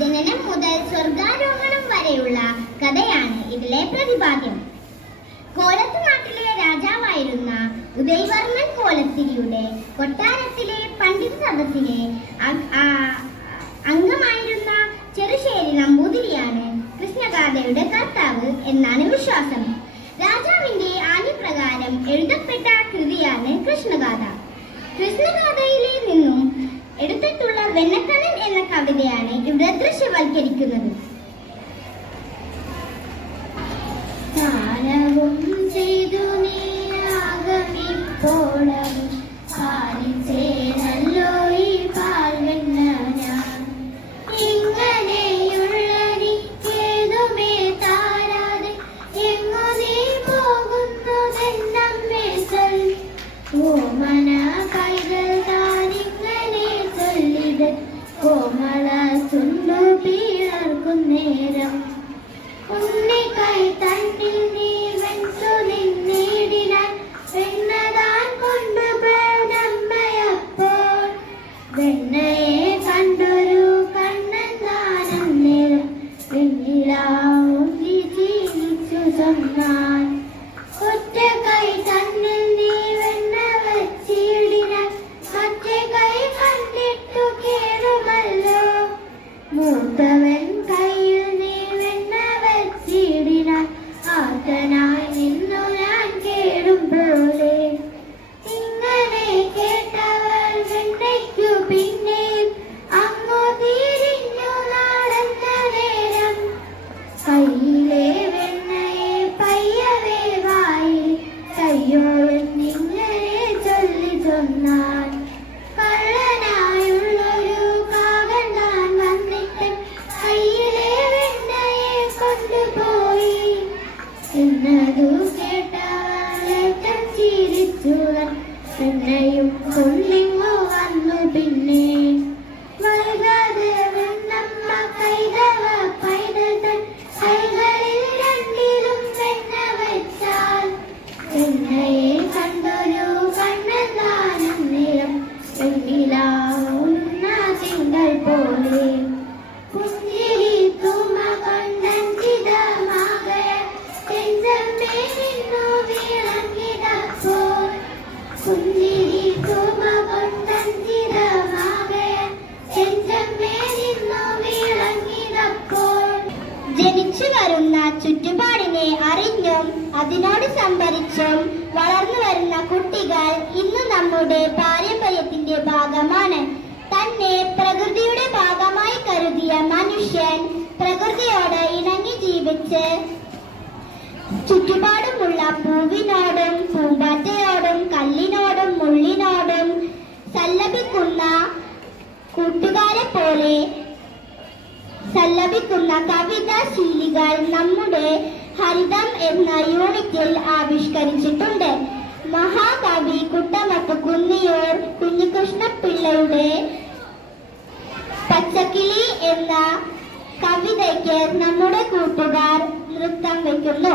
ജനനം മുതൽ സ്വർഗാരോഹണം വരെയുള്ള കഥയാണ് ഇതിലെ പ്രതിപാദ്യം കോലത്ത് നാട്ടിലെ രാജാവായിരുന്ന ഉദയവർമ്മൻ കോലത്തിരിയുടെ കൊട്ടാരത്തിലെ പണ്ഡിത സദസ്സിലെ അംഗമായിരുന്ന ചെറുശ്ശേരി നമ്പൂതിരിയാണ് കൃഷ്ണഗാഥയുടെ കർത്താവ് എന്നാണ് വിശ്വാസം. രാജാവിന്റെ ആജ്ഞപ്രകാരം എഴുതപ്പെട്ട കൃതിയാണ് കൃഷ്ണഗാഥ. കൃഷ്ണഗാഥയിലെ നിന്നും എടുത്തിട്ടുള്ള വെണ്ണക്കണ്ണൻ എന്ന കവിതയാണ് ഇവിടെ ദൃശ്യവൽക്കരിക്കുന്നത് ചൊല്ലിത് കോമള ചുണ്ടു പിളർക്കുന്നേരം ഉണ്ണിക്കൈ തന്നിൽ നീ വെച്ചു നിന്നിടിനാൽ വെണ്ണതാൻ കൊണ്ടു നമ്മയപ്പോൾ വെണ്ണയെ വെണ്ണയും വരുന്ന ചുറ്റുപാടിനെ അറിഞ്ഞും അതിനോട് സംഭരിച്ചും വളർന്നു വരുന്ന കുട്ടികൾ ഇന്ന് നമ്മുടെ പാരമ്പര്യത്തിന്റെ ഭാഗമാണ്. തന്നെ പ്രകൃതിയുടെ ഭാഗമായി കരുതിയ മനുഷ്യൻ പ്രകൃതിയോട് ഇണങ്ങി ജീവിച്ച് ചുറ്റുപാടുമുള്ള പൂവിനോടും പൂമ്പാറ്റയോടും കല്ലിനോടും മുള്ളിനോടും സല്ലപിക്കുന്ന കൂട്ടുകാരെ പോലെ സല്ലപിക്കുന്ന കവിതാശീലികൾ നമ്മുടെ ഹരിതം എന്ന യൂണിറ്റിൽ ആവിഷ്കരിച്ചിട്ടുണ്ട്. മഹാകവി കുട്ടമത്ത് കുന്നിയൂർ കുഞ്ഞികൃഷ്ണപിള്ളയുടെ പച്ചക്കിളി എന്ന കവിതയ്ക്ക് നമ്മുടെ കൂട്ടുകാർ നൃത്തം വയ്ക്കുന്നു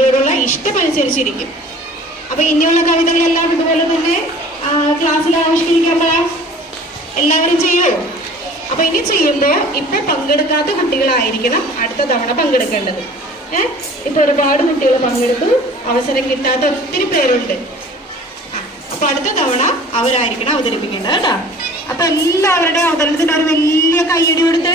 ആ ഇഷ്ടം ഇഷ്ടമനുസരിച്ചിരിക്കും. അപ്പൊ ഇനിയുള്ള കവിതകളെല്ലാം ഇതുപോലെ തന്നെ ക്ലാസ്സിൽ ആവിഷ്കരിക്കാൻ പറയാം എല്ലാവരും ചെയ്യോ അപ്പൊ ഇനി ചെയ്യുമ്പോ ഇപ്പൊ പങ്കെടുക്കാത്ത കുട്ടികളായിരിക്കണം അടുത്ത തവണ പങ്കെടുക്കേണ്ടത്. ഏഹ് ഇപ്പൊ ഒരുപാട് കുട്ടികൾ പങ്കെടുത്തു അവസരം കിട്ടാത്ത ഒത്തിരി പേരുണ്ട്. അപ്പൊ അടുത്ത തവണ അവരായിരിക്കണം അവതരിപ്പിക്കേണ്ടത് കേട്ടോ. അപ്പൊ എല്ലാവരുടെ അവതരണത്തിന് ഒരു വലിയ കയ്യടി കൊടുത്തേ.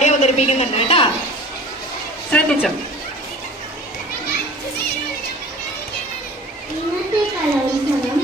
പാടി അവതരിപ്പിക്കുന്നുണ്ട് കേട്ടാ. ശ്രദ്ധിച്ചോ? ഇന്നത്തെ കലോത്സവം